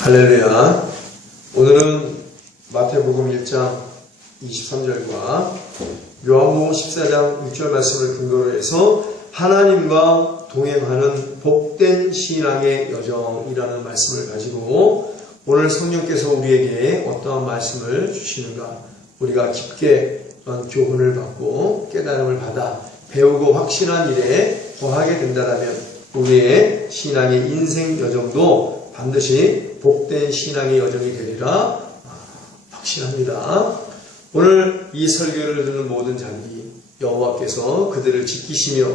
할렐루야. 오늘은 마태복음 1장 23절과 요한복음 14장 6절 말씀을 근거로 해서 하나님과 동행하는 복된 신앙의 여정이라는 말씀을 가지고 오늘 성령께서 우리에게 어떠한 말씀을 주시는가, 우리가 깊게 교훈을 받고 깨달음을 받아 배우고 확신한 일에 거하게 된다면 우리의 신앙의 인생 여정도 반드시 복된 신앙의 여정이 되리라 확신합니다. 오늘 이 설교를 듣는 모든 자들이 여호와께서 그들을 지키시며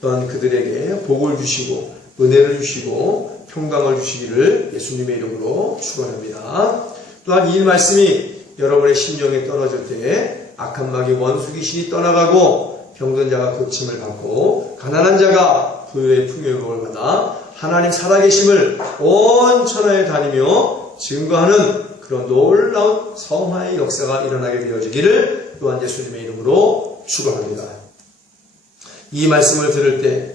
또한 그들에게 복을 주시고 은혜를 주시고 평강을 주시기를 예수님의 이름으로 축원합니다. 또한 이 말씀이 여러분의 심령에 떨어질 때 악한 마귀 원수 귀신이 떠나가고 병든 자가 고침을 받고 가난한 자가 부유의 풍요복을 받아 하나님 살아계심을 온 천하에 다니며 증거하는 그런 놀라운 성화의 역사가 일어나게 되어지기를 또한 예수님의 이름으로 축원합니다. 이 말씀을 들을 때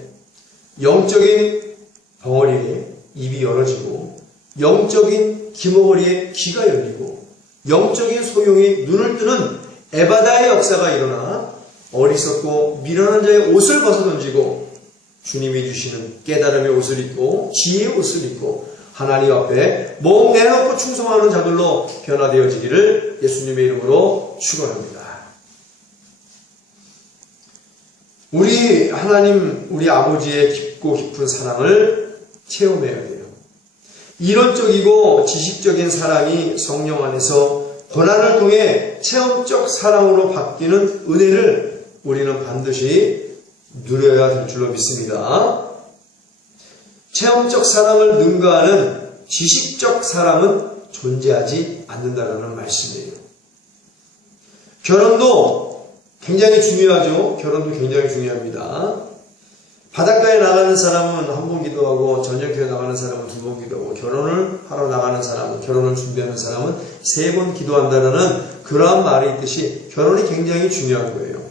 영적인 벙어리에 입이 열어지고 영적인 기머거리에 귀가 열리고 영적인 소용이 눈을 뜨는 에바다의 역사가 일어나 어리석고 미련한 자의 옷을 벗어던지고 주님이 주시는 깨달음의 옷을 입고 지혜의 옷을 입고 하나님 앞에 몸 내놓고 충성하는 자들로 변화되어지기를 예수님의 이름으로 축원합니다. 우리 하나님, 우리 아버지의 깊고 깊은 사랑을 체험해야 돼요. 이론적이고 지식적인 사랑이 성령 안에서 고난을 통해 체험적 사랑으로 바뀌는 은혜를 우리는 반드시 누려야 될 줄로 믿습니다. 체험적 사랑을 능가하는 지식적 사랑은 존재하지 않는다라는 말씀이에요. 결혼도 굉장히 중요하죠. 결혼도 굉장히 중요합니다. 바닷가에 나가는 사람은 한 번 기도하고 전쟁터에 나가는 사람은 두 번 기도하고 결혼을 하러 나가는 사람은, 결혼을 준비하는 사람은 세 번 기도한다는 그러한 말이 있듯이 결혼이 굉장히 중요한 거예요.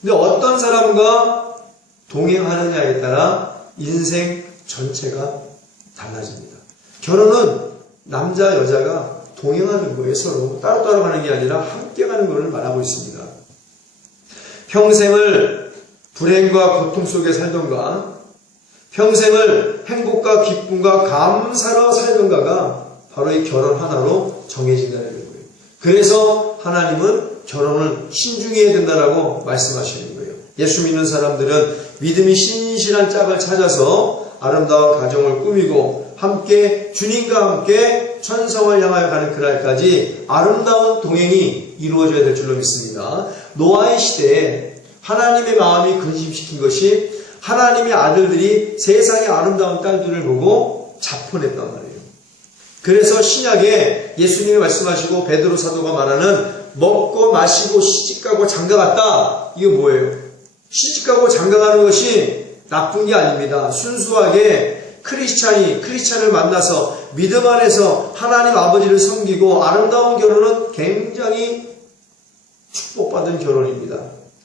근데 어떤 사람과 동행하느냐에 따라 인생 전체가 달라집니다. 결혼은 남자 여자가 동행하는 거예요. 서로 따로따로 가는 게 아니라 함께 가는 것을 말하고 있습니다. 평생을 불행과 고통 속에 살던가 평생을 행복과 기쁨과 감사로 살던가가 바로 이 결혼 하나로 정해진다는 거예요. 그래서 하나님은 결혼을 신중히 해야 된다라고 말씀하시는 거예요. 예수 믿는 사람들은 믿음이 신실한 짝을 찾아서 아름다운 가정을 꾸미고 함께 주님과 함께 천성을 향하여 가는 그날까지 아름다운 동행이 이루어져야 될 줄로 믿습니다. 노아의 시대에 하나님의 마음이 근심시킨 것이 하나님의 아들들이 세상의 아름다운 딸들을 보고 자포냈단 말이에요. 그래서 신약에 예수님이 말씀하시고 베드로 사도가 말하는 먹고 마시고 시집가고 장가갔다. 이게 뭐예요? 시집가고 장가가는 것이 나쁜 게 아닙니다. 순수하게 크리스찬을 만나서 믿음 안에서 하나님 아버지를 섬기고 아름다운 결혼은 굉장히 축복받은 결혼입니다.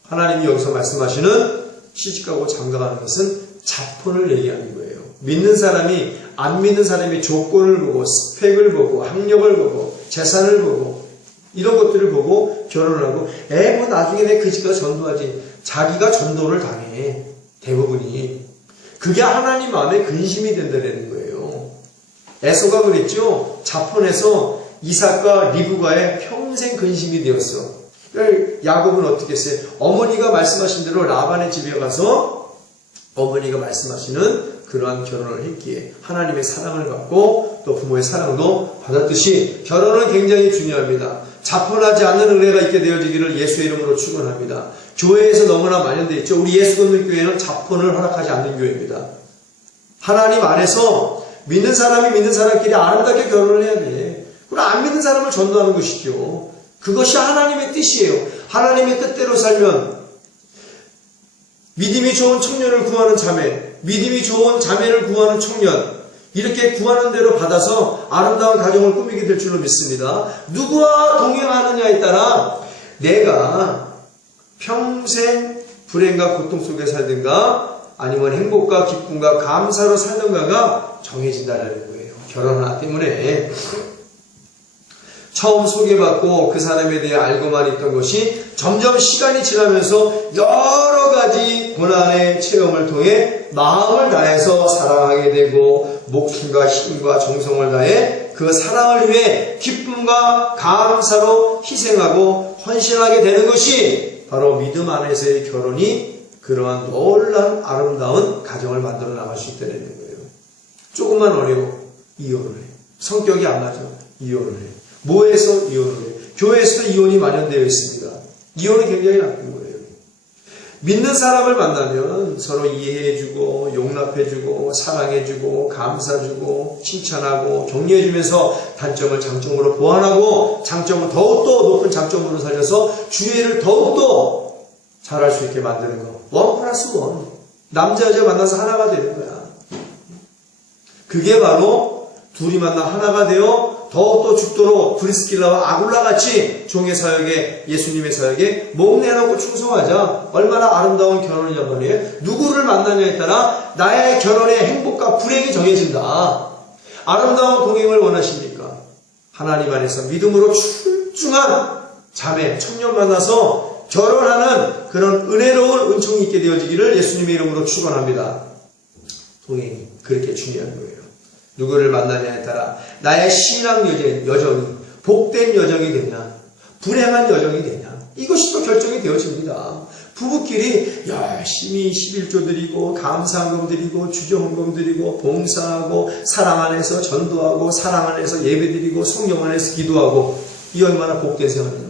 하나님이 여기서 말씀하시는 시집가고 장가가는 것은 자폰을 얘기하는 거예요. 믿는 사람이 안 믿는 사람이 조건을 보고 스펙을 보고 학력을 보고 재산을 보고 이런 것들을 보고 결혼을 하고 뭐 나중에 내 그 집 가서 전도하지. 자기가 전도를 당해. 대부분이. 그게 하나님 마음에 근심이 된다는 거예요. 에서가 그랬죠. 자폰에서 이삭과 리브가의 평생 근심이 되었어. 야곱은 어떻게 했어요? 어머니가 말씀하신 대로 라반의 집에 가서 어머니가 말씀하시는 그러한 결혼을 했기에 하나님의 사랑을 받고 또 부모의 사랑도 받았듯이 결혼은 굉장히 중요합니다. 자폰하지 않는 은혜가 있게 되어지기를 예수의 이름으로 축원합니다. 교회에서 너무나 만연되어 있죠. 우리 예수 믿는 교회는 자폰을 허락하지 않는 교회입니다. 하나님 안에서 믿는 사람이 믿는 사람끼리 아름답게 결혼을 해야 돼. 그리고 안 믿는 사람을 전도하는 것이죠. 그것이 하나님의 뜻이에요. 하나님의 뜻대로 살면 믿음이 좋은 청년을 구하는 자매, 믿음이 좋은 자매를 구하는 청년, 이렇게 구하는 대로 받아서 아름다운 가정을 꾸미게 될 줄로 믿습니다. 누구와 동행하느냐에 따라 내가 평생 불행과 고통 속에 살든가 아니면 행복과 기쁨과 감사로 살던가가 정해진다는 거예요. 결혼 하나 때문에. 처음 소개받고 그 사람에 대해 알고만 있던 것이 점점 시간이 지나면서 여러 가지 고난의 체험을 통해 마음을 다해서 사랑하게 되고 목숨과 힘과 정성을 다해 그 사랑을 위해 기쁨과 감사로 희생하고 헌신하게 되는 것이 바로 믿음 안에서의 결혼이 그러한 놀라운 아름다운 가정을 만들어 나갈 수 있다는 거예요. 조금만 어려워 이혼을 해. 성격이 안 맞아 이혼을 해. 뭐에서 이혼을 해? 교회에서도 이혼이 만연되어 있습니다. 이혼은 굉장히 나쁜 거예요. 믿는 사람을 만나면 서로 이해해주고 용납해주고 사랑해주고 감사주고 칭찬하고 격려해주면서 단점을 장점으로 보완하고 장점을 더욱더 높은 장점으로 살려서 주의를 더욱더 잘할 수 있게 만드는 거. 1+1. 남자 여자 만나서 하나가 되는 거야. 그게 바로 둘이 만나 하나가 되어 더욱더 죽도록 브리스길라와 아굴라 같이 종의 사역에 예수님의 사역에 몸 내놓고 충성하자. 얼마나 아름다운 결혼이냐 말이에요. 누구를 만나냐에 따라 나의 결혼의 행복과 불행이 정해진다. 아름다운 동행을 원하십니까? 하나님 안에서 믿음으로 출중한 자매, 청년 만나서 결혼하는 그런 은혜로운 은총이 있게 되어지기를 예수님의 이름으로 축원합니다. 동행이 그렇게 중요한 거예요. 누구를 만나냐에 따라 나의 신앙 여정이 복된 여정이 되냐 불행한 여정이 되냐 이것이 또 결정이 되어집니다. 부부끼리 열심히 11조 드리고 감사헌금 드리고 주정헌금 드리고 봉사하고 사랑 안에서 전도하고 사랑 안에서 예배 드리고 성령 안에서 기도하고 이 얼마나 복된 생활이냐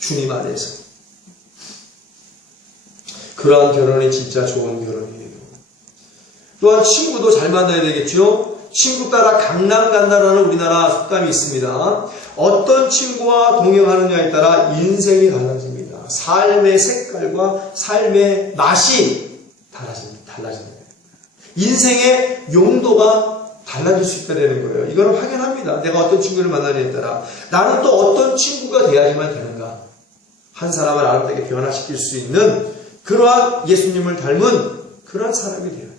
주님 안에서. 그러한 결혼이 진짜 좋은 결혼이에요. 또한 친구도 잘 만나야 되겠죠. 친구 따라 강남 간다라는 우리나라 속담이 있습니다. 어떤 친구와 동행하느냐에 따라 인생이 달라집니다. 삶의 색깔과 삶의 맛이 달라집니다. 인생의 용도가 달라질 수 있다는 거예요. 이거는 확연합니다. 내가 어떤 친구를 만나느냐에 따라 나는 또 어떤 친구가 돼야지만 되는가. 한 사람을 아름답게 변화시킬 수 있는 그러한 예수님을 닮은 그러한 사람이 되어야 돼요.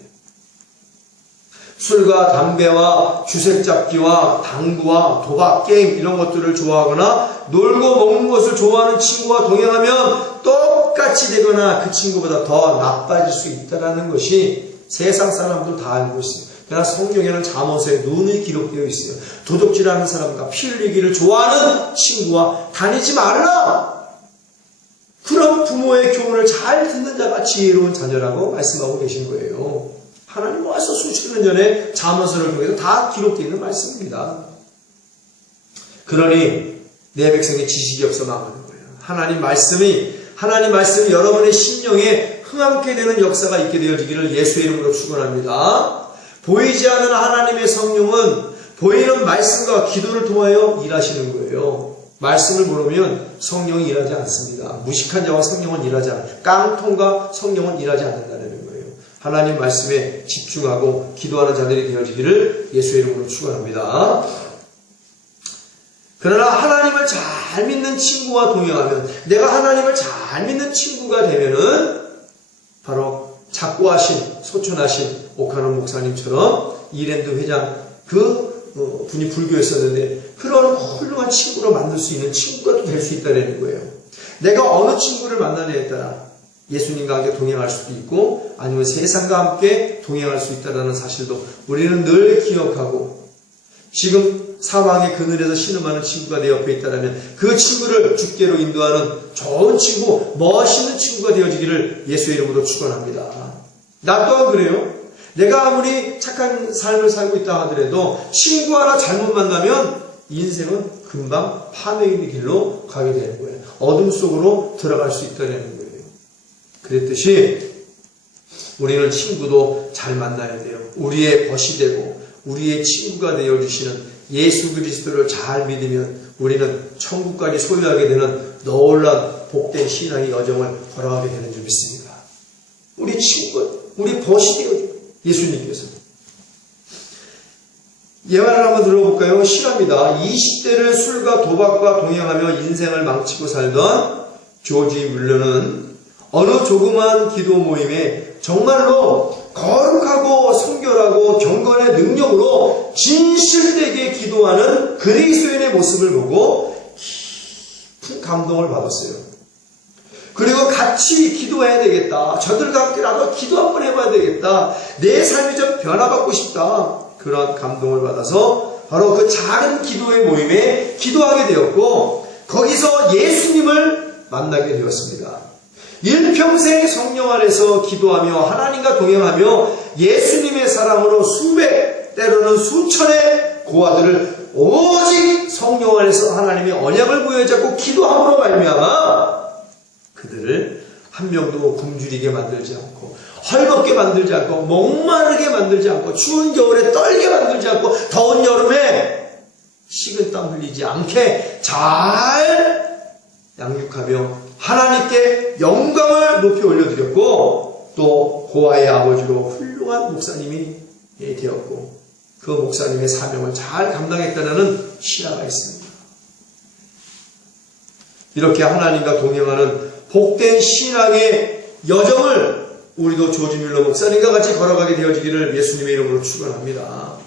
술과 담배와 주색잡기와 당구와 도박, 게임 이런 것들을 좋아하거나 놀고 먹는 것을 좋아하는 친구와 동행하면 똑같이 되거나 그 친구보다 더 나빠질 수 있다는 것이 세상 사람도 다 알고 있어요. 그러나 성경에는 잠언서에 눈이 기록되어 있어요. 도둑질하는 사람과 피 흘리기를 좋아하는 친구와 다니지 말라. 그런 부모의 교훈을 잘 듣는 자가 지혜로운 자녀라고 말씀하고 계신 거예요. 하나님 벌써 수십 년 전에 잠언서를 통해서 다 기록되어 있는 말씀입니다. 그러니 내 백성의 지식이 없어 망하는 거예요. 하나님 말씀이 여러분의 심령에 흥함케 되는 역사가 있게 되어지기를 예수의 이름으로 축원합니다. 보이지 않는 하나님의 성령은 보이는 말씀과 기도를 통하여 일하시는 거예요. 말씀을 모르면 성령이 일하지 않습니다. 무식한 자와 성령은 일하지 않아요. 깡통과 성령은 일하지 않는다는 거예요. 하나님 말씀에 집중하고 기도하는 자들이 되어지기를 예수의 이름으로 축원합니다. 그러나 하나님을 잘 믿는 친구와 동행하면 내가 하나님을 잘 믿는 친구가 되면은 바로 작고하신 소천하신 오카노 목사님처럼 이랜드 회장 분이 불교였었는데 그런 훌륭한 친구로 만들 수 있는 친구가 될 수 있다는 거예요. 내가 어느 친구를 만나냐에 따라 예수님과 함께 동행할 수도 있고 아니면 세상과 함께 동행할 수 있다는 사실도 우리는 늘 기억하고 지금 사망의 그늘에서 신음하는 친구가 내 옆에 있다면 그 친구를 주께로 인도하는 좋은 친구, 멋있는 친구가 되어지기를 예수의 이름으로 축원합니다. 나 또한 그래요. 내가 아무리 착한 삶을 살고 있다 하더라도 친구 하나 잘못 만나면 인생은 금방 파멸의 길로 가게 되는 거예요. 어둠 속으로 들어갈 수 있다는 거예요. 그랬듯이 우리는 친구도 잘 만나야 돼요. 우리의 벗이 되고 우리의 친구가 되어주시는 예수 그리스도를 잘 믿으면 우리는 천국까지 소유하게 되는 놀라운 복된 신앙의 여정을 걸어가게 되는 줄 믿습니다. 우리 친구, 우리 벗이 되어줘요. 예수님께서. 예화를 한번 들어볼까요? 실화입니다. 20대를 술과 도박과 동행하며 인생을 망치고 살던 조지 뮬러는 어느 조그만 기도 모임에 정말로 거룩하고 성결하고 경건의 능력으로 진실되게 기도하는 그리스도인의 모습을 보고 깊은 감동을 받았어요. 그리고 같이 기도해야 되겠다. 저들과 함께라도 기도 한번 해봐야 되겠다. 내 삶이 좀 변화받고 싶다. 그런 감동을 받아서 바로 그 작은 기도의 모임에 기도하게 되었고 거기서 예수님을 만나게 되었습니다. 일평생 성령 안에서 기도하며 하나님과 동행하며 예수님의 사랑으로 수백 때로는 수천의 고아들을 오직 성령 안에서 하나님의 언약을 부여잡고 기도함으로 말미암아 그들을 한 명도 굶주리게 만들지 않고 헐벗게 만들지 않고 목마르게 만들지 않고 추운 겨울에 떨게 만들지 않고 더운 여름에 식은땀 흘리지 않게 잘 양육하며 하나님께 영광을 높이 올려드렸고 또 고아의 아버지로 훌륭한 목사님이 되었고 그 목사님의 사명을 잘 감당했다는 신화가 있습니다. 이렇게 하나님과 동행하는 복된 신앙의 여정을 우리도 조지 뮬러 목사님과 같이 걸어가게 되어지기를 예수님의 이름으로 축원합니다.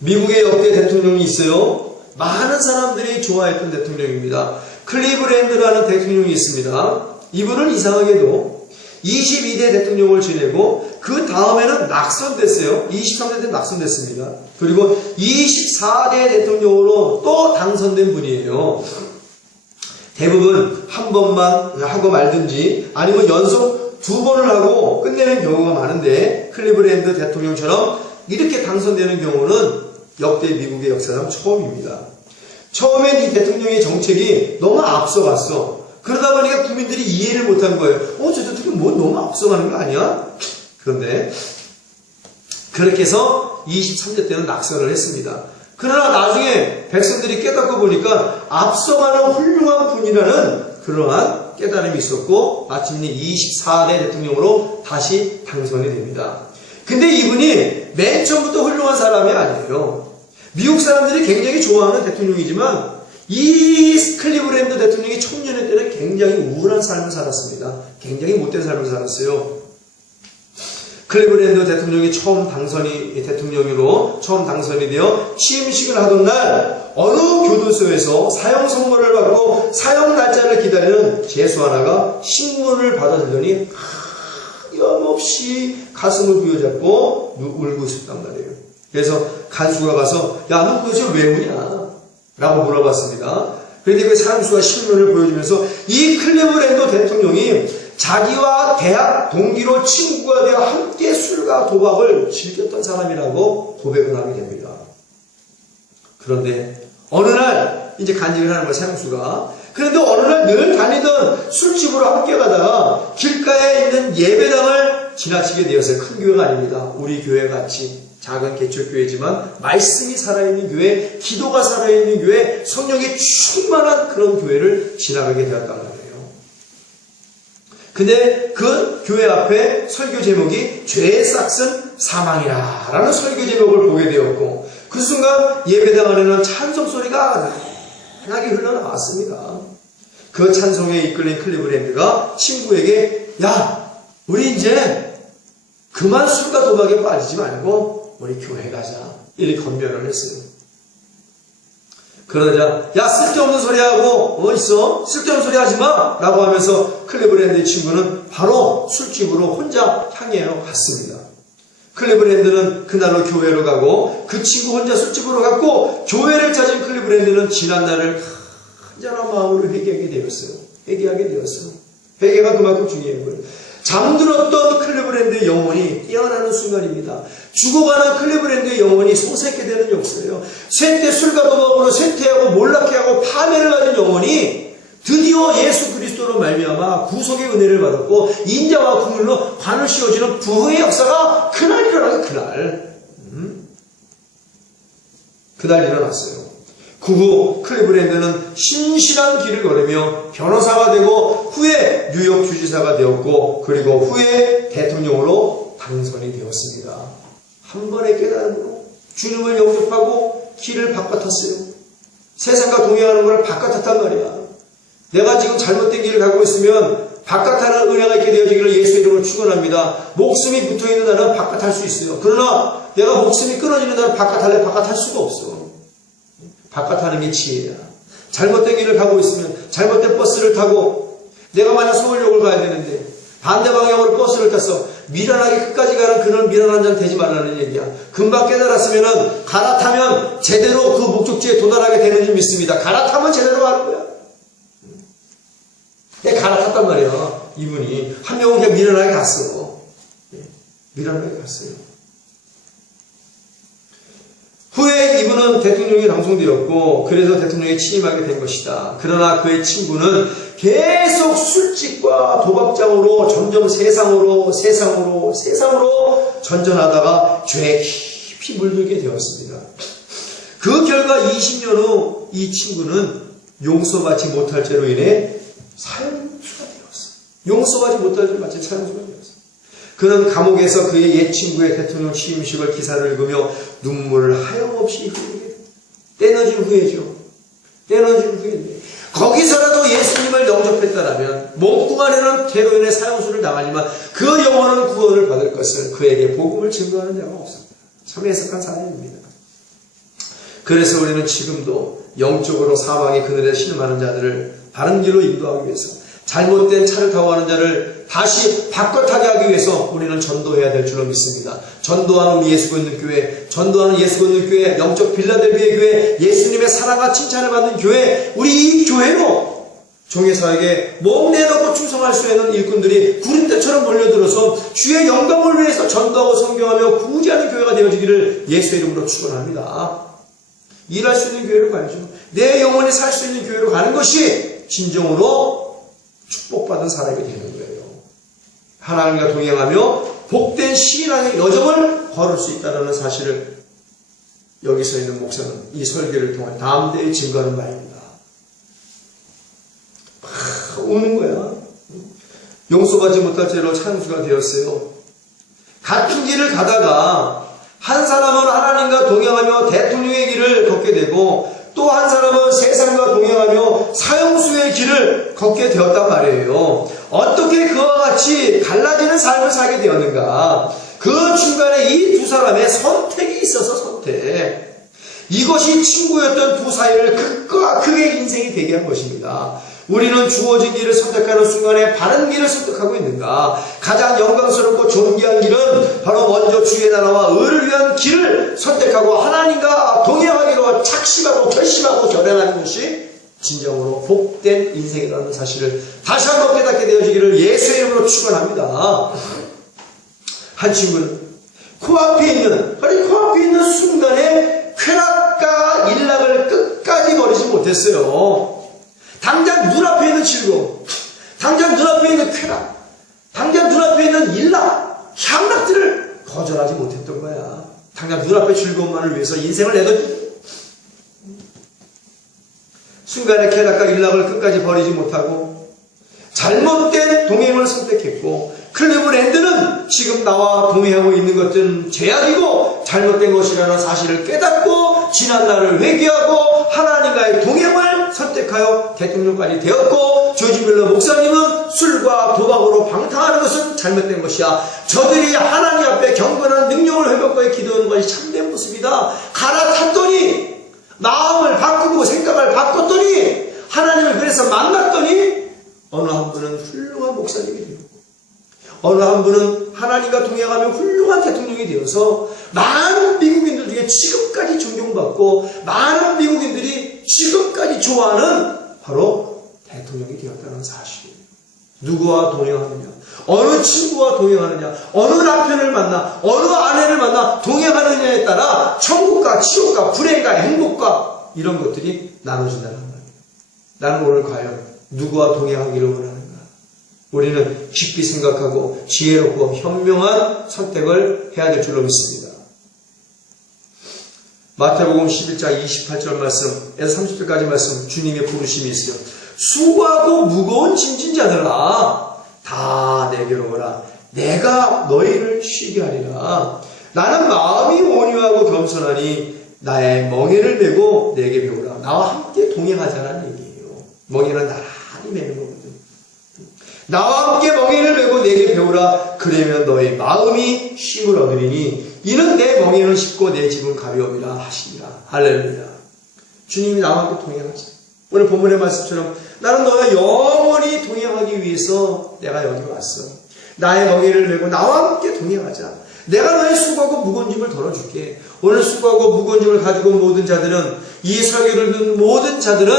미국의 역대 대통령이 있어요. 많은 사람들이 좋아했던 대통령입니다. 클리브랜드라는 대통령이 있습니다. 이분은 이상하게도 22대 대통령을 지내고 그 다음에는 낙선됐어요. 23대 때 낙선됐습니다. 그리고 24대 대통령으로 또 당선된 분이에요. 대부분 한 번만 하고 말든지 아니면 연속 2번을 하고 끝내는 경우가 많은데 클리브랜드 대통령처럼 이렇게 당선되는 경우는 역대 미국의 역사상 처음입니다. 처음엔 이 대통령의 정책이 너무 앞서갔어. 그러다 보니까 국민들이 이해를 못한 거예요. 저 대통령 뭐 너무 앞서가는 거 아니야? 그런데 그렇게 해서 23대 때는 낙선을 했습니다. 그러나 나중에 백성들이 깨닫고 보니까 앞서가는 훌륭한 분이라는 그러한 깨달음이 있었고 마침내 24대 대통령으로 다시 당선이 됩니다. 근데 이분이 맨 처음부터 훌륭한 사람이 아니에요. 미국 사람들이 굉장히 좋아하는 대통령이지만 이 클리브랜드 대통령이 청년의 때는 굉장히 우울한 삶을 살았습니다. 굉장히 못된 삶을 살았어요. 클리브랜드 대통령이 대통령으로 처음 당선이 되어 취임식을 하던 날 어느 교도소에서 사형 선고를 받고 사형 날짜를 기다리는 죄수 하나가 신문을 받아들더니 하염없이 가슴을 부여잡고 울고 있었단 말이에요. 그래서 간수가 가서 야, 너 도대체 왜 우냐? 라고 물어봤습니다. 그런데 그 간수가 신문을 보여주면서 이 클리브랜드 대통령이 자기와 대학 동기로 친구가 되어 함께 술과 도박을 즐겼던 사람이라고 고백을 하게 됩니다. 그런데 어느 날 이제 간직을 하는 거예요, 사형수가. 그런데 어느 날 늘 다니던 술집으로 함께 가다가 길가에 있는 예배당을 지나치게 되었어요. 큰 교회가 아닙니다. 우리 교회 같이 작은 개척교회지만 말씀이 살아있는 교회, 기도가 살아있는 교회, 성령이 충만한 그런 교회를 지나가게 되었단 말이에요. 근데 그 교회 앞에 설교 제목이 죄의 싹은 사망이라 라는 설교 제목을 보게 되었고 그 순간 예배당 안에는 찬송 소리가 나게 흘러나왔습니다. 그 찬송에 이끌린 클리브랜드가 친구에게 야, 우리 이제 그만 술과 도박에 빠지지 말고 우리 교회 가자 이렇게 권면을 했어요. 그러자 야, 쓸데없는 소리 하고 있어? 쓸데없는 소리 하지 마 라고 하면서 클리브랜드의 친구는 바로 술집으로 혼자 향해로 갔습니다. 클리브랜드는 그날로 교회로 가고 그 친구 혼자 술집으로 갔고 교회를 찾은 클리브랜드는 지난날을 간절한 마음으로 회개하게 되었어요. 회개가 그만큼 중요한 거예요. 잠들었던 클리브랜드의 영혼이 깨어나는 순간입니다. 죽어가는 클리브랜드의 영혼이 솟게 되는 역사예요. 쇠퇴 술과 도박으로 쇠퇴하고 몰락해하고 파멸을 받은 영혼이 드디어 예수 그리스도로 말미암아 구속의 은혜를 받았고 인자와 국물로 관을 씌워지는 부흥의 역사가 그날 일어나요. 그날 일어났어요. 그 후 클리브랜드는 신실한 길을 걸으며 변호사가 되고 후에 뉴욕 주지사가 되었고 그리고 후에 대통령으로 당선이 되었습니다. 한 번의 깨달음으로 주님을 영접하고 길을 바꿔탔어요. 세상과 동행하는 걸 바꿔탔단 말이야. 내가 지금 잘못된 길을 가고 있으면 바깥하는 은혜가 있게 되어지기를 예수의 이름으로 축원합니다. 목숨이 붙어있는 날은 바깥할 수 있어요. 그러나 내가 목숨이 끊어지는 날은 바깥할래? 바깥할 수가 없어. 바깥하는 게 지혜야. 잘못된 길을 가고 있으면 잘못된 버스를 타고 내가 만약 서울역을 가야 되는데 반대 방향으로 버스를 타서 미련하게 끝까지 가는 그런 미련한 자는 되지 말라는 얘기야. 금방 깨달았으면은 갈아타면 제대로 그 목적지에 도달하게 되는 줄 믿습니다. 갈아타면 제대로 가는 거야. 내가 갈아탔단 말이야. 이분이 한 명은 그냥 미련하게 갔어. 미련하게 갔어요. 후에 이분은 대통령이 당선되었고 그래서 대통령에 취임하게 된 것이다. 그러나 그의 친구는 계속 술집과 도박장으로 점점 세상으로 전전하다가 죄에 깊이 물들게 되었습니다. 그 결과 20년 후 이 친구는 용서받지 못할 죄로 인해 사형수가 되었어. 용서받지 못할 죄로 마치 사형수가 되었어. 그는 감옥에서 그의 옛 친구의 대통령 취임식을 기사를 읽으며 눈물을 하염없이 흘리게 떼어진 후에죠. 떼어진 후에 거기서라도 예수님을 영접했다라면 몸뚱 안에는 죄로 인해 사형수를 당하지만 그 영혼은 구원을 받을 것을 그에게 복음을 증거하는 자가 없습니다. 참 해석한 사람입니다. 그래서 우리는 지금도 영적으로 사망의 그늘에 신음하는 자들을 바른 길로 인도하기 위해서 잘못된 차를 타고 가는 자를 다시 바꿔 타게 하기 위해서 우리는 전도해야 될 줄로 믿습니다. 전도하는 예수 믿는 교회, 전도하는 예수 믿는 교회, 영적 빌라델비아 교회, 예수님의 사랑과 칭찬을 받는 교회, 우리 이 교회로 종회사에게 몸 내놓고 충성할 수 있는 일꾼들이 구름대처럼 몰려들어서 주의 영광을 위해서 전도하고 성경하며 구제하는 교회가 되어지기를 예수의 이름으로 축원합니다. 일할 수 있는 교회로 가야죠. 내 영혼이 살 수 있는 교회로 가는 것이 진정으로 축복받은 사람이 되는 거예요. 하나님과 동행하며 복된 신앙의 여정을 걸을 수 있다는 사실을 여기서 있는 목사는 이 설교를 통해 다음 대에 증거하는 바입니다. 우는 거야. 용서받지 못할 죄로 창수가 되었어요. 같은 길을 가다가 한 사람은 하나님과 동행하며 대통령의 길을 걷게 되고 또 한 사람은 세상과 동행하며 사형수의 길을 걷게 되었단 말이에요. 어떻게 그와 같이 갈라지는 삶을 살게 되었는가? 그 중간에 이 두 사람의 선택이 있어서 선택. 이것이 친구였던 두 사이를 극과 극의 인생이 되게 한 것입니다. 우리는 주어진 길을 선택하는 순간에 바른 길을 선택하고 있는가? 가장 영광스럽고 존귀한 길은 바로 먼저 주의 나라와 의를 위한 길을 선택하고 하나님과 동행하기로 착심하고 결심하고 결연하는 것이 진정으로 복된 인생이라는 사실을 다시 한번 깨닫게 되어지기를 예수의 이름으로 축원합니다. 한 친구는 코앞에 있는 순간에 쾌락과 일락을 끝까지 버리지 못했어요. 당장 눈앞에 있는 즐거움, 당장 눈앞에 있는 쾌락, 당장 눈앞에 있는 일락, 향락들을 거절하지 못했던 거야. 당장 눈앞의 즐거움만을 위해서 인생을 내던지 순간의 쾌락과 일락을 끝까지 버리지 못하고 잘못된 동행을 선택했고 클리브랜드는 지금 나와 동행하고 있는 것들은 죄악이고 잘못된 것이라는 사실을 깨닫고 지난날을 회개하고 하나님과의 동행을 선택하여 대통령까지 되었고 조지 밀러 목사님은 술과 도박으로 방탕하는 것은 잘못된 것이야. 저들이 하나님 앞에 경건한 능력을 회복하여 기도하는 것이 참된 모습이다. 갈아탔더니 마음을 바꾸고 생각을 바꿨더니 하나님을 그래서 만났더니 어느 한 분은 훌륭한 목사님이 되고 어느 한 분은 하나님과 동행하며 훌륭한 대통령이 되어서 많은 미국인들 중에 지금까지 존경받고 많은 미국인들이 지금까지 좋아하는 바로 대통령이 되었다는 사실이에요. 누구와 동행하느냐, 어느 친구와 동행하느냐, 어느 남편을 만나, 어느 아내를 만나 동행하느냐에 따라 천국과 지옥과 불행과 행복과 이런 것들이 나눠진다는 말이에요. 나는 오늘 과연 누구와 동행하기를 원하는가? 우리는 깊이 생각하고 지혜롭고 현명한 선택을 해야 될 줄로 믿습니다. 마태복음 11장 28절 말씀에서 30절까지 말씀 주님의 부르심이 있어요. 수고하고 무거운 짐진 자들아 다 내게로 오라. 내가 너희를 쉬게 하리라. 나는 마음이 온유하고 겸손하니 나의 멍에를 메고 내게 배우라. 나와 함께 동행하자는 얘기예요. 멍에는 나란히 메는 거거든. 나와 함께 멍에를 메고 내게 배우라. 그러면 너의 마음이 쉼을 얻으리니 이는 내 멍에는 쉽고 내 짐은 가벼움이라 하시니라. 할렐루야. 주님이 나와 함께 동행하자. 오늘 본문의 말씀처럼 나는 너와 영원히 동행하기 위해서 내가 여기 왔어. 나의 멍에를 메고 나와 함께 동행하자. 내가 너의 수고하고 무거운 짐을 덜어줄게. 오늘 수고하고 무거운 짐을 가지고 온 모든 자들은, 이 설교를 듣는 모든 자들은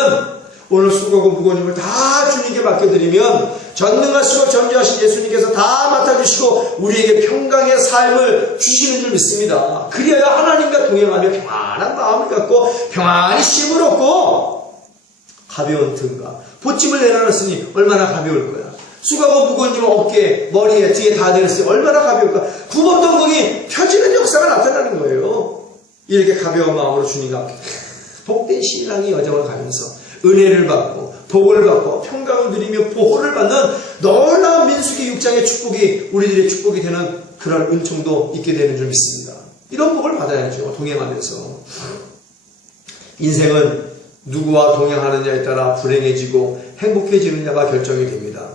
오늘 수고하고 무거운 짐을 다 주님께 맡겨드리면 전능하시고 전지하신 예수님께서 다 맡아주시고 우리에게 평강의 삶을 주시는 줄 믿습니다. 그리하여 하나님과 동행하며 평안한 마음을 갖고 평안히 쉼을 얻고 가벼운 등과 보침을 내려놨으니 얼마나 가벼울 거야. 수고하고 무거운 짐을 어깨에, 머리에, 뒤에 다 내렸으니 얼마나 가벼울까. 구멍덩공이 펴지는 역사가 나타나는 거예요. 이렇게 가벼운 마음으로 주님과 함께 복된 신랑이 여정을 가면서 은혜를 받고 복을 받고 평강을 누리며 보호를 받는 놀라운 민수기 6장의 축복이 우리들의 축복이 되는 그런 은총도 있게 되는 줄 믿습니다. 이런 복을 받아야죠. 동행하면서. 인생은 누구와 동행하느냐에 따라 불행해지고 행복해지느냐가 결정이 됩니다.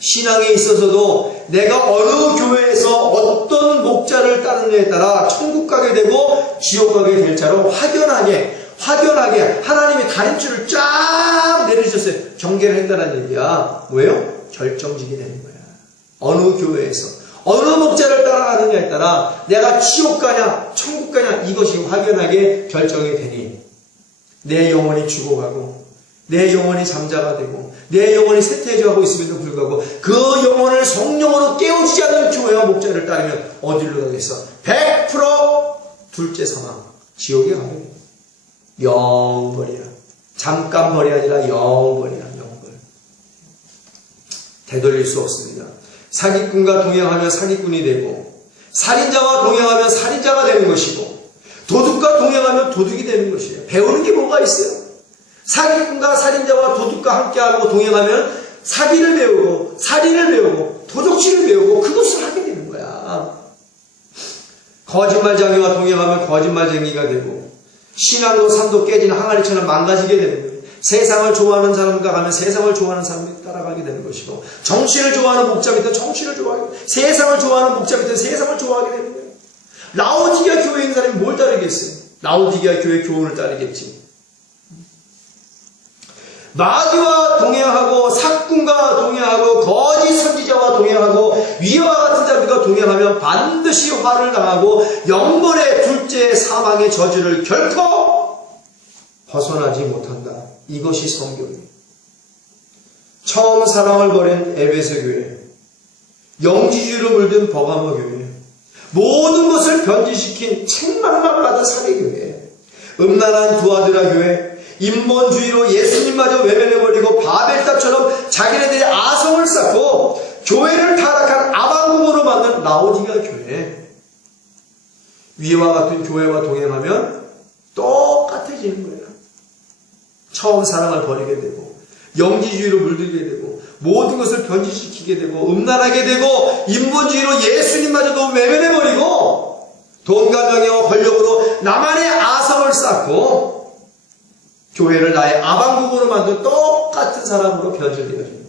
신앙에 있어서도 내가 어느 교회에서 어떤 목자를 따르느냐에 따라 천국 가게 되고 지옥 가게 될 자로 확연하게 하나님이 다림줄을 쫙 내려주셨어요. 경계를 했다는 얘기야. 뭐예요? 결정짓게 되는 거야. 어느 교회에서 어느 목자를 따라가느냐에 따라 내가 지옥 가냐 천국 가냐 이것이 확연하게 결정이 되니 내 영혼이 죽어가고 내 영혼이 잠자가 되고 내 영혼이 쇠퇴해져가고 있음에도 불구하고 그 영혼을 성령으로 깨우치지 않는 교회와 목자를 따르면 어디로 가겠어? 100% 둘째 사망 지옥에 가게 됩니다. 영벌이야. 잠깐벌이 아니라 영벌이야. 영벌. 되돌릴 수 없습니다. 사기꾼과 동행하면 사기꾼이 되고 살인자와 동행하면 살인자가 되는 것이고 도둑과 동행하면 도둑이 되는 것이에요. 배우는 게 뭐가 있어요? 사기꾼과 살인자와 도둑과 함께하고 동행하면 사기를 배우고 살인을 배우고 도둑질을 배우고 그것을 하게 되는 거야. 거짓말쟁이와 동행하면 거짓말쟁이가 되고 신앙도 삶도 깨지는 항아리처럼 망가지게 되는 거예요. 세상을 좋아하는 사람과 가면 세상을 좋아하는 사람이 따라가게 되는 것이고 정치를 좋아하는 목자 밑에 정치를 좋아하게 되고 세상을 좋아하는 목자 밑에 세상을 좋아하게 되는 거예요. 라오디게아 교회에 있는 사람이 뭘 따르겠어요? 라오디게아 교회 교훈을 따르겠지. 마귀와 동행하고 사꾼과 동행하고 거짓 선지자와 동행하고 위와 같은 자들과 동행하면 반드시 화를 당하고 영벌의 둘째 사망의 저주를 결코 벗어나지 못한다. 이것이 성경이에요. 처음 사랑을 버린 에베소 교회, 영지주의로 물든 버가모 교회, 모든 것을 변질시킨 책망만 받은 사례교회, 음란한 두아드라 교회, 인본주의로 예수님마저 외면해버리고 바벨탑처럼 자기네들이 아성을 쌓고 교회를 타락한 아방궁으로 만든 라오디게아 교회. 위와 같은 교회와 동행하면 똑같아지는 거예요. 처음 사랑을 버리게 되고 영지주의로 물들게 되고 모든 것을 변질시키게 되고 음란하게 되고 인본주의로 예수님마저도 외면해버리고 돈과 명예와 권력으로 나만의 아성을 쌓고 교회를 나의 아방궁으로 만든 똑같은 사람으로 변질되어집니다.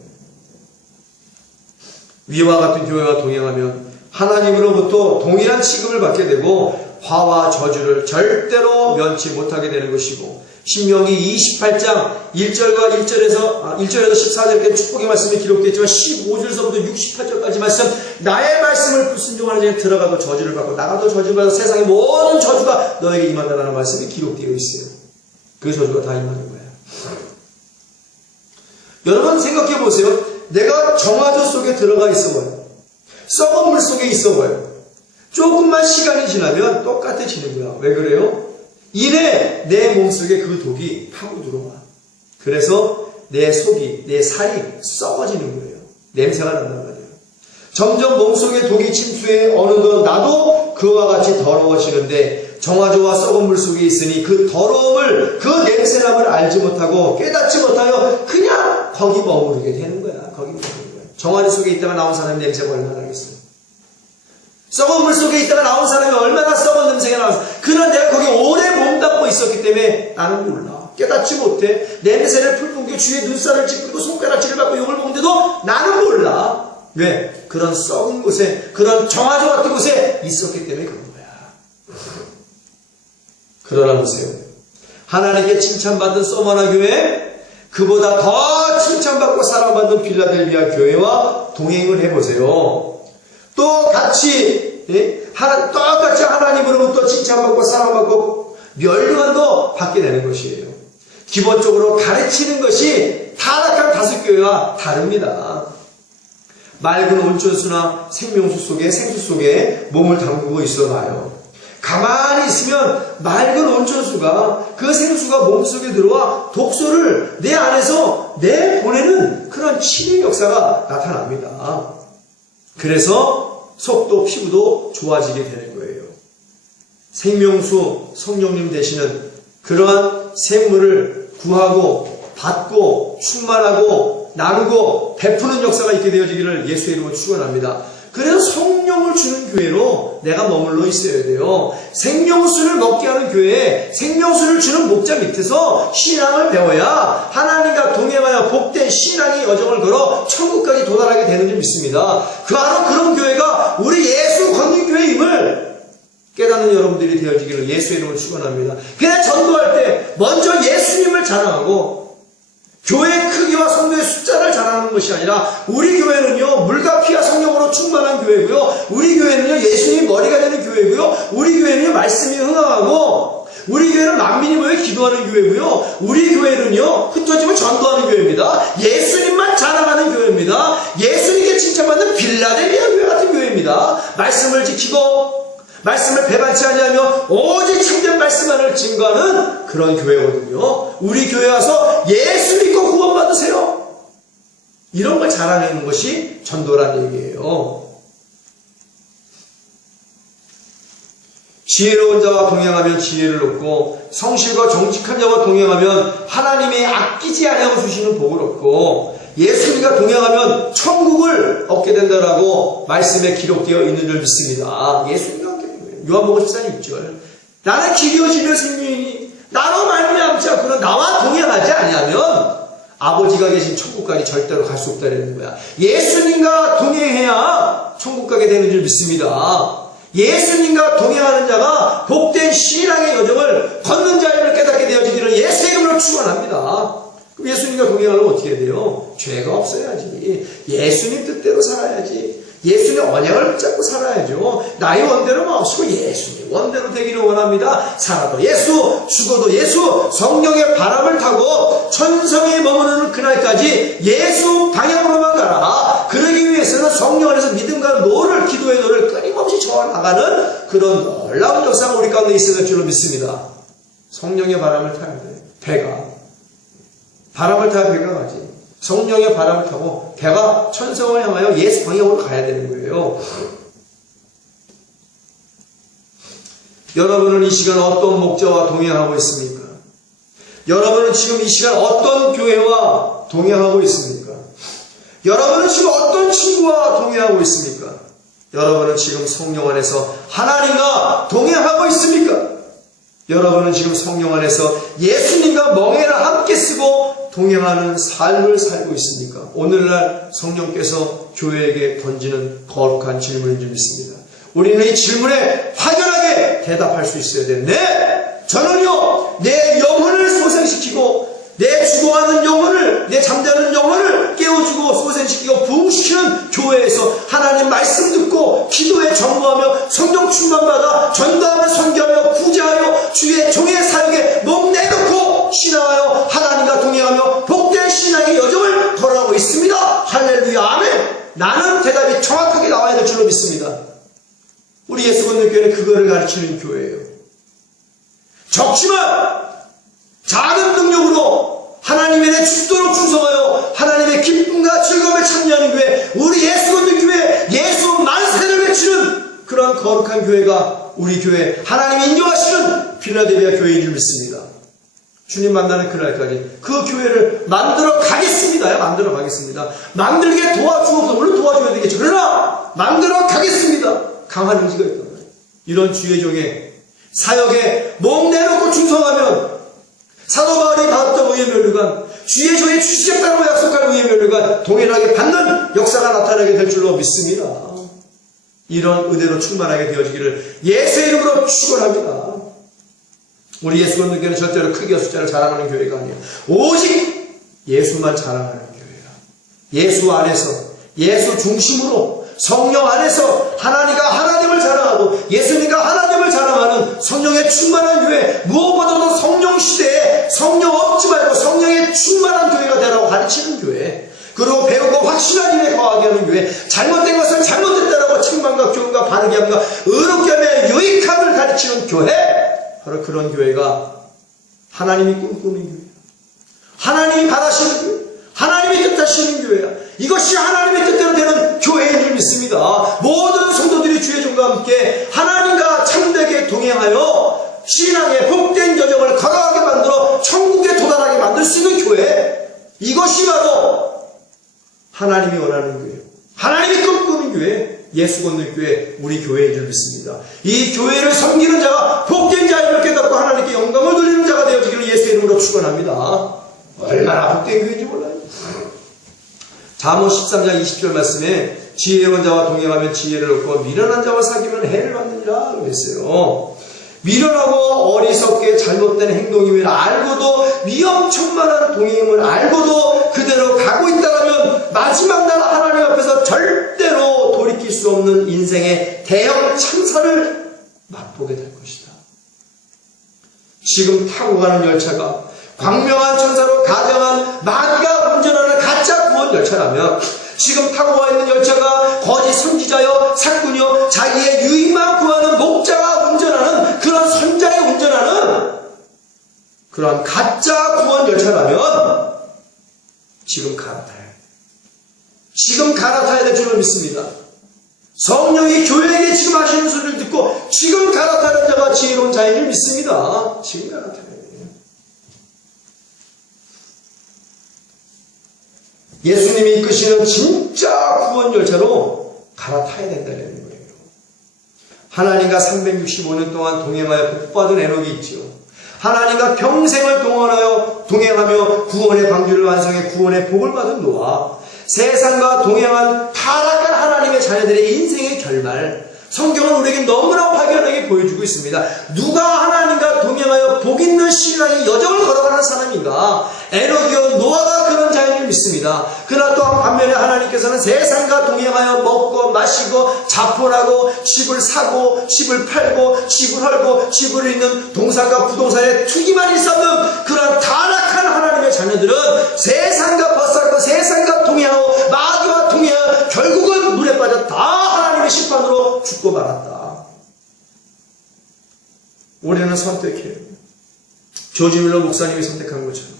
위와 같은 교회와 동행하면 하나님으로부터 동일한 취급을 받게 되고 화와 저주를 절대로 면치 못하게 되는 것이고 신명기 28장 1절과 1절에서 14절까지 축복의 말씀이 기록되어 있지만 15절서부터 68절까지 말씀 나의 말씀을 불순종하는 자에 들어가도 저주를 받고 나가도 저주를 받고 세상의 모든 저주가 너에게 임한다는 말씀이 기록되어 있어요. 그 저주가 다 임하는 거야. 여러분 생각해 보세요. 내가 정화조 속에 들어가 있어봐요. 썩은 물 속에 있어봐요. 조금만 시간이 지나면 똑같아지는 거야. 왜 그래요? 이내 내 몸속에 그 독이 파고 들어와. 그래서 내 속이, 내 살이 썩어지는 거예요. 냄새가 난단 말이에요. 점점 몸속에 독이 침투해 어느덧 나도 그와 같이 더러워지는데 정화조와 썩은 물 속에 있으니 그 더러움을, 그 냄새남을 알지 못하고 깨닫지 못하여 그냥 거기 머무르게 되는 거야. 거기 머무르는 거야. 정화조 속에 있다가 나온 사람의 냄새가 얼마나 나겠어요? 썩은 물 속에 있다가 나온 사람이 얼마나 썩은 냄새가 나왔어. 그러나 내가 거기 오래 몸담고 있었기 때문에 나는 몰라. 깨닫지 못해. 냄새를 풀 뿜겨 주위에 눈살을 찌푸리고 손가락질을 받고 욕을 먹는데도 나는 몰라. 왜? 그런 썩은 곳에, 그런 정화조 같은 곳에 있었기 때문에 그런 거야. 그러나 보세요. 하나님께 칭찬받은 서머나 교회, 그보다 더 칭찬받고 사랑받는 빌라델비아 교회와 동행을 해보세요. 또 같이, 똑같이 하나님으로부터 칭찬받고 사랑받고 멸류관도 받게 되는 것이에요. 기본적으로 가르치는 것이 타락한 다섯 교회와 다릅니다. 맑은 온천수나 생명수 속에, 생수 속에 몸을 담그고 있어 봐요. 가만히 있으면 맑은 온천수가, 그 생수가 몸속에 들어와 독소를 내 안에서 내보내는 그런 치유 역사가 나타납니다. 그래서 속도, 피부도 좋아지게 되는 거예요. 생명수, 성령님 되시는 그러한 샘물을 구하고 받고 충만하고 나누고 베푸는 역사가 있게 되어지기를 예수의 이름으로 축원합니다. 그래서 성령을 주는 교회로 내가 머물러 있어야 돼요. 생명수를 먹게 하는 교회에 생명수를 주는 목자 밑에서 신앙을 배워야 하나님과 동행하여 복된 신앙의 여정을 걸어 천국까지 도달하게 되는 줄 믿습니다. 바로 그런 교회가 우리 예수 건립교회임을 깨닫는 여러분들이 되어지기를 예수의 이름으로 축원합니다. 그냥 전도할 때 먼저 예수님을 자랑하고 교회의 크기와 성도의 숫자를 자랑하는 것이 아니라 우리 교회는요 물과 피와 성령으로 충만한 교회고요, 우리 교회는요 예수님이 머리가 되는 교회고요, 우리 교회는요 말씀이 흥황하고, 우리 교회는 만민이 모여 기도하는 교회고요, 우리 교회는요 흩어지면 전도하는 교회입니다. 예수님만 자랑하는 교회입니다. 예수님께 칭찬받는 빌라델비아 교회 같은 교회입니다. 말씀을 지키고 말씀을 배반치 아니하며 오직 참된 말씀만을 증거하는 그런 교회거든요. 우리 교회 와서 예수 믿고 구원받으세요. 이런 걸 자라내는 것이 전도란 얘기예요. 지혜로운 자와 동행하면 지혜를 얻고 성실과 정직한 자와 동행하면 하나님의 아끼지 아니하고 주시는 복을 얻고 예수님과 동행하면 천국을 얻게 된다라고 말씀에 기록되어 있는 줄 믿습니다. 예수님과 요한복음 14장 6절. 나는 길이요 진리요 생명이니 나로 말미암지 않고는 나와 동행하지 아니하면 아버지가 계신 천국까지 절대로 갈 수 없다는 거야. 예수님과 동행해야 천국 가게 되는 줄 믿습니다. 예수님과 동행하는 자가 복된 신앙의 여정을 걷는 자임을 깨닫게 되어지기를 예수의 이름으로 축원합니다. 그럼 예수님과 동행하려면 어떻게 해야 돼요? 죄가 없어야지. 예수님 뜻대로 살아야지. 예수님의 언약을 붙잡고 살아야죠. 나의 원대로 마시고 예수님 원대로 되기를 원합니다. 살아도 예수, 죽어도 예수, 성령의 바람을 타고 천성에 머무르는 그날까지 예수 방향으로만 가라. 그러기 위해서는 성령 안에서 믿음과 노를, 기도의 노를 끊임없이 저어나가는 그런 놀라운 역사가 우리 가운데 있어야 될 줄로 믿습니다. 성령의 바람을 타야 돼. 배가 바람을 타야 배가 가지. 성령의 바람을 타고 배가 천성을 향하여 예수 방향으로 가야 되는 거예요. 여러분은 이 시간 어떤 목자와 동행하고 있습니까? 여러분은 지금 이 시간 어떤 교회와 동행하고 있습니까? 여러분은 지금 어떤 친구와 동행하고 있습니까? 여러분은 지금 성령 안에서 하나님과 동행하고 있습니까? 여러분은 지금 성령 안에서 예수님과 멍에를 함께 쓰고 동행하는 삶을 살고 있습니까? 오늘날 성령께서 교회에게 던지는 거룩한 질문인 줄 믿습니다. 우리는 이 질문에 확연하게 대답할 수 있어야 돼. 네! 저는요, 내 영혼을 소생시키고, 내 죽어가는 영혼을, 내 잠자는 영혼을 깨워주고 소생시키고 부흥시키는 교회에서 하나님 말씀 듣고 기도에 전무하며 성령 충만받아 전도하며 선교하며 구제하여 주의 종의 사역에 몸 내놓고 신앙하여 하나님과 동행하며 복된 신앙의 여정을 걸어가고 있습니다. 할렐루야 아멘. 나는 대답이 정확하게 나와야 될 줄로 믿습니다. 우리 예수건너교회는 그거를 가르치는 교회예요. 적지만 작은 능력으로 하나님의 내 죽도록 충성하여 하나님의 기쁨과 즐거움에 참여하는 교회, 우리 예수건너교회 예수 만세를 외치는 그런 거룩한 교회가 우리 교회, 하나님이 인정하시는 빌라델비아 교회인 줄 믿습니다. 주님 만나는 그날까지 그 교회를 만들어 가겠습니다. 만들어 가겠습니다. 만들게 도와주옵소서. 물론 도와줘야 되겠죠. 그러나 만들어 가겠습니다. 강한 의지가 있단 말이에요. 이런 주의 종의 사역에 몸 내놓고 충성하면 사도 바울이 받았던 의의 멸류관, 주의 종에 주시겠다고 약속한 의의 면류가 동일하게 받는 역사가 나타나게 될 줄로 믿습니다. 이런 은혜로 충만하게 되어지기를 예수의 이름으로 축원합니다. 우리 예수건너교회는 절대로 크기와 숫자를 자랑하는 교회가 아니에요. 오직 예수만 자랑하는 교회야. 예수 안에서, 예수 중심으로, 성령 안에서 하나님을 자랑하고 예수님과 하나님을 자랑하는 성령의 충만한 교회, 무엇보다도 성령 시대에 성령 없지 말고 성령의 충만한 교회가 되라고 가르치는 교회, 그리고 배우고 확실한 일에 거하게 하는 교회, 잘못된 것을 잘못됐다라고 책망과 교훈과 바르게 함과 의롭게 하며 유익함을 가르치는 교회, 바로 그런 교회가 하나님이 꿈꾸는 교회야. 하나님이 바라시는 교회, 하나님이 뜻하시는 교회야. 이것이 하나님의 뜻대로 되는 교회인 줄 믿습니다. 모든 성도들이 주의 종과 함께 하나님과 참되게 동행하여 신앙의 복된 여정을 걸어가게 만들어 천국에 도달하게 만들 수 있는 교회, 이것이 바로 하나님이 원하는 교회, 하나님이 꿈꾸는 교회, 예수건너교회, 우리 교회인 줄 믿습니다. 이 교회를 섬기는 자가 복된 자임을 깨닫고 하나님께 영광을 돌리는 자가 되어지기를 예수의 이름으로 축원합니다. 얼마나 복된 교회인지 몰라요. 잠언 13장 20절 말씀에 지혜로운 자와 동행하면 지혜를 얻고 미련한 자와 사귀면 해를 받느니라 그랬어요. 미련하고 어리석게 잘못된 행동임을 알고도 위험천만한 동행임을 알고도 그대로 가고 있다면 마지막 날 하나님 앞에서 절대로 돌이킬 수 없는 인생의 대형 참사를 맛보게 될 것이다. 지금 타고 가는 열차가 광명한 천사로 가정한 마귀가 운전하는 가짜 구원 열차라면, 지금 타고 와 있는 열차가 거짓 선지자여 사꾼이여 자기의 유익만 구하는 목자가 운전하는 그런 선장이 운전하는 그런 가짜 구원 열차라면 지금 갈아타야 돼. 지금 갈아타야 될 줄로 믿습니다. 성령이 교회에게 지금 하시는 소리를 듣고 지금 갈아타는 자가 지혜로운 자인 줄 믿습니다. 지금 갈아타야 돼요. 예수님이 이끄시는 진짜 구원 열차로 갈아타야 된다는 거예요. 하나님과 365년 동안 동행하여 복받은 에녹이 있지요. 하나님과 평생을 동행하며 구원의 방주를 완성해 구원의 복을 받은 노아, 세상과 동행한 타락한 하나님의 자녀들의 인생의 결말, 성경은 우리에게 너무나 확연하게 보여주고 있습니다. 누가 하나님과 동행하여 복 있는 신앙의 여정을 걸어가는 사람인가? 에녹이요 노아가 그런 자인 줄 믿습니다. 그러나 또한 반면에 하나님께서는 세상과 동행하여 먹고 마시고 자본하고 집을 사고 집을 팔고 집을 헐고 집을 잃는 동산과 부동산에 투기만 있었는 그런 타락한 하나님의 자녀들은 세상과 벗어나고 세상과 동행하고 마귀와 동행하여 결국은 물에 빠져 다 하나님의 심판으로 죽고 말았다. 우리는 선택해요. 조지 밀러 목사님이 선택한 것처럼,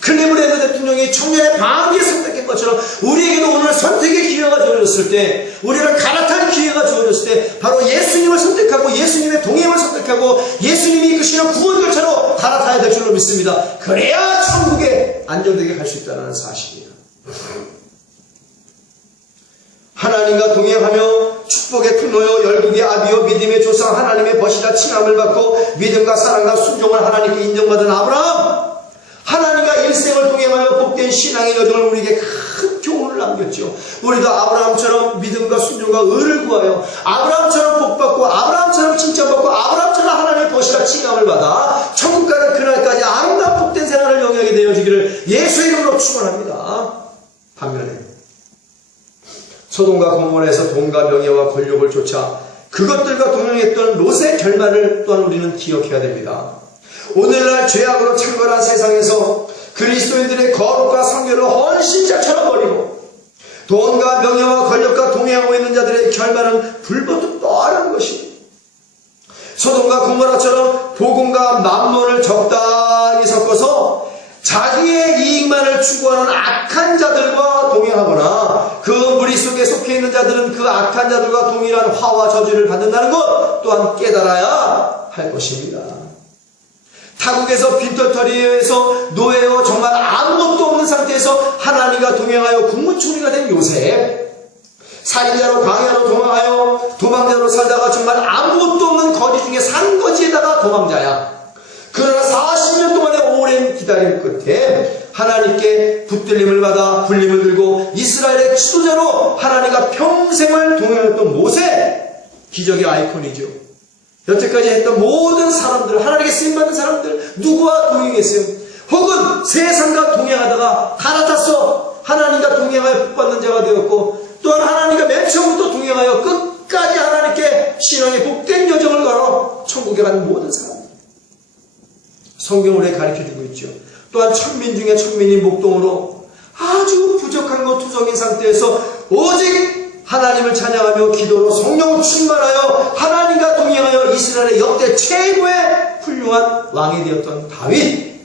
클리브랜드 대통령이 청년의 방위에 선택한 것처럼 우리에게도 오늘 선택의 기회가 주어졌을 때, 우리를 갈아탈 기회가 주어졌을 때 바로 예수님을 선택하고 예수님의 동행을 선택하고 예수님이 이끄시는 구원 열차로 갈아타야 될 줄로 믿습니다. 그래야 천국에 안정되게 갈 수 있다는 사실이에요. 하나님과 동행하며 축복의 통로요 열국의 아비요 믿음의 조상 하나님의 벗이라 칭함을 받고 믿음과 사랑과 순종을 하나님께 인정받은 아브라함, 하나님과 일생을 동행하며 복된 신앙의 여정을 우리에게 큰 교훈을 남겼죠. 우리도 아브라함처럼 믿음과 순종과 의를 구하여 아브라함처럼 복받고 아브라함처럼 칭찬받고 아브라함처럼 하나님의 벗이라 칭함을 받아 천국 가는 그날까지 아름다운 복된 생활을 영위하게 되어지기를 예수의 이름으로 축원합니다. 반면에 소돔과 고모라에서 돈과 명예와 권력을 쫓아 그것들과 동행했던 롯의 결말을 또한 우리는 기억해야 됩니다. 오늘날 죄악으로 창궐한 세상에서 그리스도인들의 거룩과 성결을 헌신자처럼 버리고 돈과 명예와 권력과 동행하고 있는 자들의 결말은 불보듯 뻔한 것입니다. 소돔과 고모라처럼 복음과 만몬을 적당히 섞어서 자기의 이익만을 추구하는 악한 자들과 동행하거나 그 무리 속에 속해 있는 자들은 그 악한 자들과 동일한 화와 저주를 받는다는 것 또한 깨달아야 할 것입니다. 타국에서 빈털터리에서 노예요 정말 아무것도 없는 상태에서 하나님과 동행하여 국무총리가 된 요셉, 살인자로 광야로 도망자로 살다가 정말 아무것도 없는 거지 중에 산거지에다가 도망자야. 그러나 40년 동안의 오랜 기다림 끝에 하나님께 붙들림을 받아 불림을 들고 이스라엘의 지도자로 하나님과 평생을 동행했던 모세, 기적의 아이콘이죠. 여태까지 했던 모든 사람들, 하나님께 쓰임받은 사람들 누구와 동행했어요? 혹은 세상과 동행하다가 갈아탔어. 하나님과 동행하여 복받는 자가 되었고, 또한 하나님과 맨 처음부터 동행하여 끝까지 하나님께 신앙의 복된 여정을 걸어 천국에 가는 모든 사람들, 성경을 우리에게 가르쳐주고 있죠. 또한 천민 중에 천민인 목동으로 아주 부족한 것 투성인 상태에서 오직 하나님을 찬양하며 기도로 성령 충만하여 하나님과 동행하여 이스라엘의 역대 최고의 훌륭한 왕이 되었던 다윗.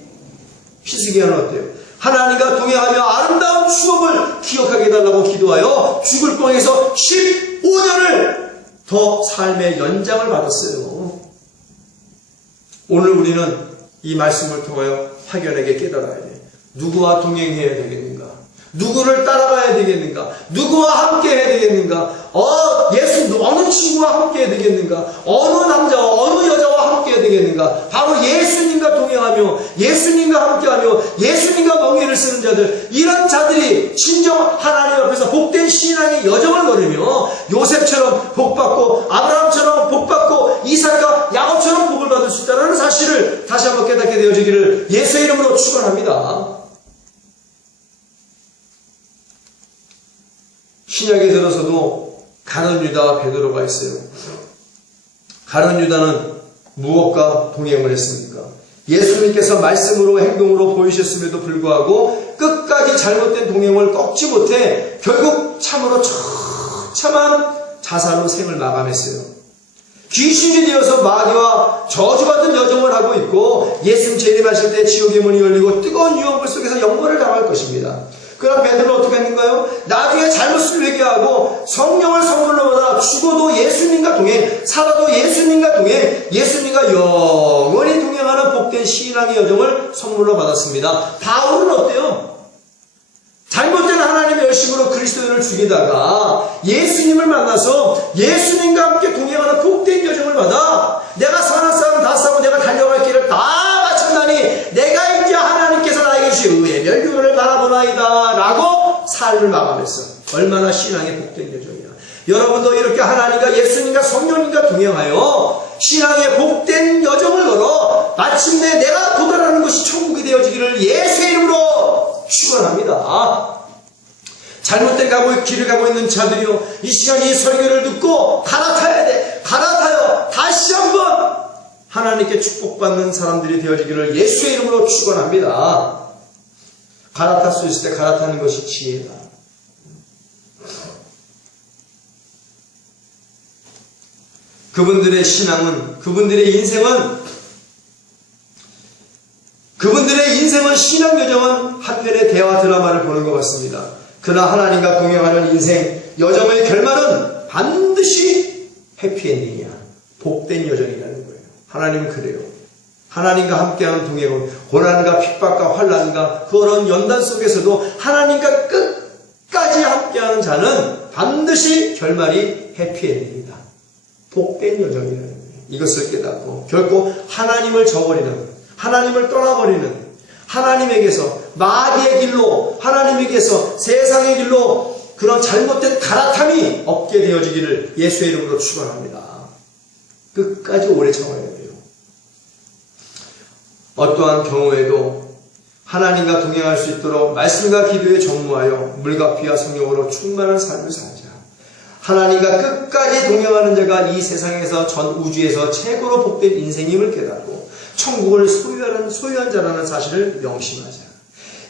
히스기야는 어때요? 하나님과 동행하며 아름다운 추억을 기억하게 해달라고 기도하여 죽을 뻔해서 15년을 더 삶의 연장을 받았어요. 오늘 우리는 이 말씀을 통하여 확연하게 깨달아야 돼. 누구와 동행해야 되겠는가? 누구를 따라가야 되겠는가? 누구와 함께 해야 되겠는가? 예수 어느 친구와 함께 해야 되겠는가? 어느 남자와 어느 여자와 함께 해야 되겠는가? 바로 예수님과 동행하며 예수님과 함께하며 예수님과 멍에를 쓰는 자들, 이런 자들이 진정 하나님 앞에서 복된 신앙의 여정을 걸으며 요셉처럼 복받고 아브라함처럼 복받고 이삭과 야곱처럼 복을 받을 수 있다는 사실을 다시 한번 깨닫게 되어지기를 예수의 이름으로 축원합니다. 신약에 들어서도 가룟 유다와 베드로가 있어요. 가룟 유다는 무엇과 동행을 했습니까? 예수님께서 말씀으로 행동으로 보이셨음에도 불구하고 끝까지 잘못된 동행을 꺾지 못해 결국 참으로 처참한 자살로 생을 마감했어요. 귀신이 되어서 마귀와 저주받은 여정을 하고 있고 예수님 재림하실 때 지옥의 문이 열리고 뜨거운 유황불 속에서 영원을 당할 것입니다. 그럼 베드로는 어떻게 했는가요? 나중에 잘못을 회개하고 성령을 선물로 받아 죽어도 예수님과 동행, 살아도 예수님과 동행, 예수님과 영원히 동행하는 복된 신앙의 여정을 선물로 받았습니다. 바울은 어때요? 잘못된 하나님의 열심으로 그리스도인을 죽이다가 예수님을 만나서 예수님과 함께 동행하는 복된 여정을 받아 내가 선한 싸움 다 싸우고 내가 달려갈 길을 다 마쳤나니 내가 이제 하나님께서 나에게 주신 의의 멸류관을 바라보나이다 라고 삶을 마감했어. 얼마나 신앙의 복된 여정이야. 여러분도 이렇게 하나님과 예수님과 성령님과 동행하여 신앙의 복된 여정을 걸어 마침내 내가 도달하는 것이 천국이 되어지기를 예수의 이름으로 축원합니다. 잘못된 길을 가고 있는 자들이요, 이 시간 이 설교를 듣고 갈아타야 돼. 갈아타요. 다시 한번 하나님께 축복받는 사람들이 되어지기를 예수의 이름으로 축원합니다. 갈아탈 수 있을 때 갈아타는 것이 지혜다. 그분들의 신앙은, 그분들의 인생은 신앙 여정은 한 편의 대화 드라마를 보는 것 같습니다. 그러나 하나님과 동행하는 인생 여정의 결말은 반드시 해피엔딩이야. 복된 여정이라는 거예요. 하나님은 그래요. 하나님과 함께하는 동행은 고난과 핍박과 환난과 그런 연단 속에서도 하나님과 끝까지 함께하는 자는 반드시 결말이 해피엔딩이다. 복된 여정이라는 거예요. 이것을 깨닫고 결코 하나님을 저버리는, 하나님을 떠나버리는, 하나님에게서 마귀의 길로, 하나님에게서 세상의 길로 그런 잘못된 갈아탐이 없게 되어지기를 예수의 이름으로 축원합니다. 끝까지 오래 참아야 돼요. 어떠한 경우에도 하나님과 동행할 수 있도록 말씀과 기도에 전무하여 물과 피와 성령으로 충만한 삶을 살자. 하나님과 끝까지 동행하는 자가 이 세상에서 전 우주에서 최고로 복된 인생임을 깨닫고 천국을 소유한 자라는 사실을 명심하자.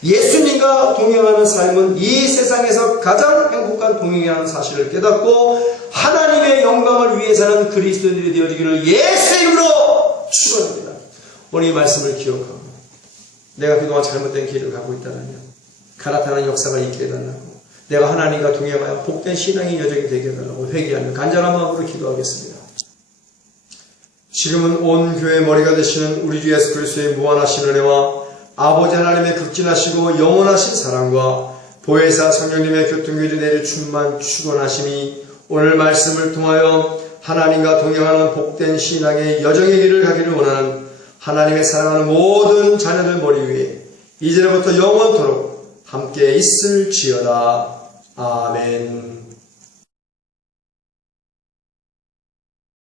예수님과 동행하는 삶은 이 세상에서 가장 행복한 동행이라는 사실을 깨닫고 하나님의 영광을 위해 사는 그리스도인들이 되어지기를 예수의 이름으로 축원합니다. 오늘 이 말씀을 기억하고 내가 그동안 잘못된 길을 가고 있다면 갈아타는 역사가 있게 해달라고, 내가 하나님과 동행하여 복된 신앙의 여정이 되게 해달라고 회개하며 간절한 마음으로 기도하겠습니다. 지금은 온 교회의 머리가 되시는 우리 주 예수 그리스도의 무한하신 은혜와 아버지 하나님의 극진하시고 영원하신 사랑과 보혜사 성령님의 교통교제 내리 충만 축원하심이 오늘 말씀을 통하여 하나님과 동행하는 복된 신앙의 여정의 길을 가기를 원하는 하나님의 사랑하는 모든 자녀들 머리 위에 이제부터 영원토록 함께 있을지어다. 아멘.